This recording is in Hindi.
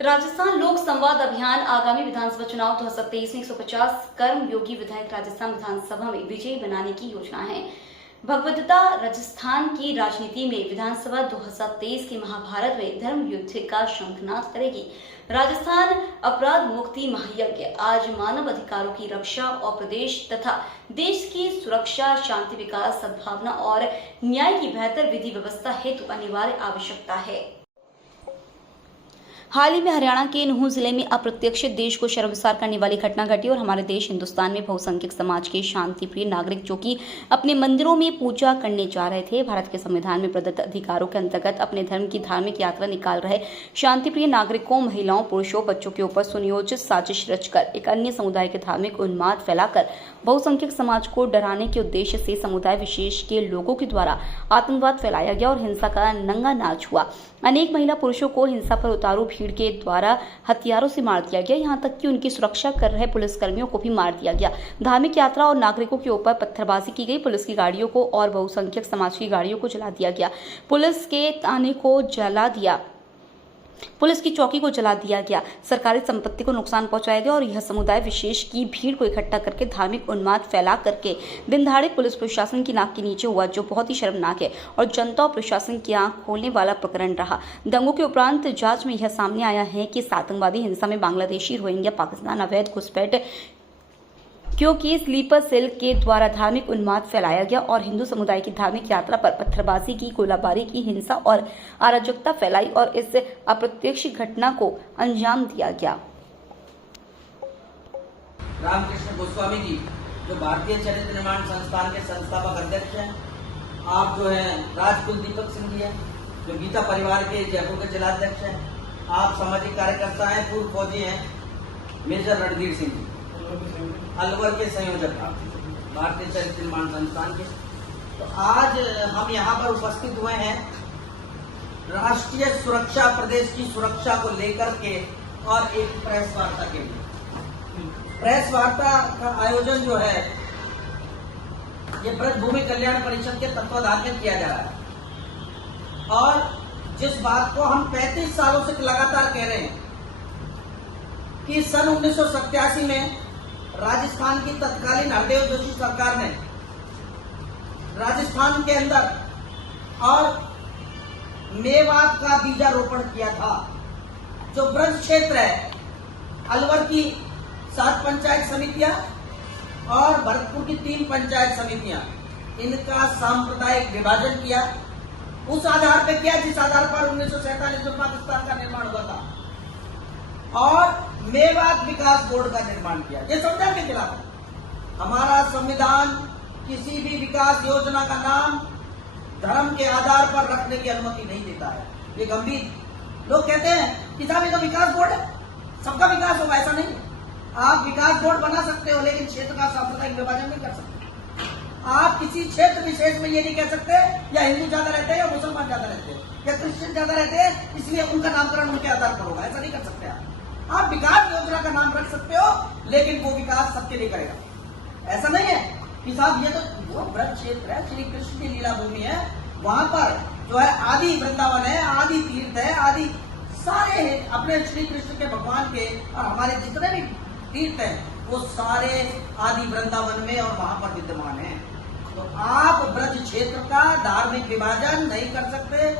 राजस्थान लोक संवाद अभियान आगामी विधानसभा चुनाव 2023 में 150 कर्मयोगी विधायक राजस्थान विधानसभा में विजयी बनाने की योजना है। भगवदत्ता राजस्थान की राजनीति में विधानसभा 2023 के महाभारत में धर्म युद्ध का शंखनाद करेगी। राजस्थान अपराध मुक्ति महायज्ञ आज मानव अधिकारों की रक्षा और प्रदेश तथा देश की सुरक्षा, शांति, विकास, सद्भावना और न्याय की बेहतर विधि व्यवस्था हेतु अनिवार्य आवश्यकता है। हाल ही में हरियाणा के नुह जिले में अप्रत्याशित देश को शर्मसार करने वाली घटना घटी और हमारे देश हिंदुस्तान में बहुसंख्यक समाज के शांति प्रिय नागरिक जो कि अपने मंदिरों में पूजा करने जा रहे थे, भारत के संविधान में प्रदत्त अधिकारों के अंतर्गत अपने धर्म की धार्मिक यात्रा निकाल रहे शांति प्रिय नागरिकों, महिलाओं, पुरुषों, बच्चों के ऊपर सुनियोजित साजिश रचकर एक अन्य समुदाय के धार्मिक उन्माद फैलाकर बहुसंख्यक समाज को डराने के उद्देश्य से समुदाय विशेष के लोगों के द्वारा आतंकवाद फैलाया गया और हिंसा का नंगा नाच हुआ। अनेक महिला पुरुषों को हिंसा पर उतारू भीड़ के द्वारा हथियारों से मार दिया गया, यहाँ तक कि उनकी सुरक्षा कर रहे पुलिसकर्मियों को भी मार दिया गया। धार्मिक यात्रा और नागरिकों के ऊपर पत्थरबाजी की गई, पुलिस की गाड़ियों को और बहुसंख्यक समाज की गाड़ियों को जला दिया गया, पुलिस के थाने को जला दिया, पुलिस की चौकी को जला दिया गया, सरकारी संपत्ति को नुकसान पहुंचाया गया और यह समुदाय विशेष की भीड़ को इकट्ठा करके धार्मिक उन्माद फैला करके दिन दहाड़े पुलिस प्रशासन की नाक के नीचे हुआ, जो बहुत ही शर्मनाक है और जनता और प्रशासन की आंख खोलने वाला प्रकरण रहा। दंगों के उपरांत जांच में यह सामने आया है कि आतंकवादी हिंसा में बांग्लादेशी, रोहिंग्या, पाकिस्तान अवैध घुसपैठ क्योंकि स्लीपर सेल के द्वारा धार्मिक उन्माद फैलाया गया और हिंदू समुदाय की धार्मिक यात्रा पर पत्थरबाजी की, गोलाबारी की, हिंसा और अराजकता फैलाई और इस अप्रत्याशित घटना को अंजाम दिया गया। रामकृष्ण गोस्वामी जी जो भारतीय चरित्र निर्माण संस्थान के संस्थापक अध्यक्ष हैं, आप जो है राजकुल दीपक सिंह जी हैं जो गीता परिवार के जयपुर के जिलाध्यक्ष हैं, आप सामाजिक कार्यकर्ता हैं, पूर्व फौजी हैं मेजर रणधीर सिंह जी अलवर के संयोजक भारतीय चरित्र निर्माण संस्थान के। तो आज हम यहाँ पर उपस्थित हुए हैं राष्ट्रीय सुरक्षा, प्रदेश की सुरक्षा को लेकर के और एक प्रेस वार्ता के लिए। प्रेस वार्ता का आयोजन जो है ये ब्रजभूमि कल्याण परिषद के तत्वाधान में किया जा रहा है और जिस बात को हम 35 सालों से लगातार कह रहे हैं कि सन 1987 में राजस्थान की तत्कालीन हरदेव जोशी सरकार ने राजस्थान के अंदर और मेवात का बीजारोपण किया था। जो ब्रज क्षेत्र है, अलवर की 7 पंचायत समितियां और भरतपुर की 3 पंचायत समितियां, इनका सांप्रदायिक विभाजन किया। उस आधार पर किया जिस आधार पर 1947 में पाकिस्तान का निर्माण हुआ था और मेवात विकास बोर्ड का निर्माण किया। ये संविधान के खिलाफ है। हमारा संविधान किसी भी विकास योजना का नाम धर्म के आधार पर रखने की अनुमति नहीं देता है। ये गंभीर लोग कहते हैं कि साहब ये तो विकास बोर्ड है, सबका विकास होगा, ऐसा नहीं। आप विकास बोर्ड बना सकते हो लेकिन क्षेत्र का सांप्रदायिक विभाजन नहीं कर सकते। आप किसी क्षेत्र विशेष में ये नहीं कह सकते या हिंदू ज्यादा रहते हैं या मुसलमान ज्यादा रहते हैं या क्रिश्चियन ज्यादा रहते हैं इसलिए उनका नामकरण उनके आधार पर होगा, ऐसा नहीं कर सकते। आप विकास योजना का नाम रख सकते हो लेकिन वो विकास सबके लिए करेगा। ऐसा नहीं है कि साहब ये तो वो ब्रज क्षेत्र है, श्री कृष्ण की लीला भूमि है, वहां पर जो है आदि वृंदावन है, आदि तीर्थ है, आदि सारे अपने श्री कृष्ण के भगवान के और हमारे जितने भी तीर्थ हैं वो सारे आदि वृंदावन में और वहां पर विद्यमान है। तो आप ब्रज क्षेत्र का धार्मिक विभाजन नहीं कर सकते।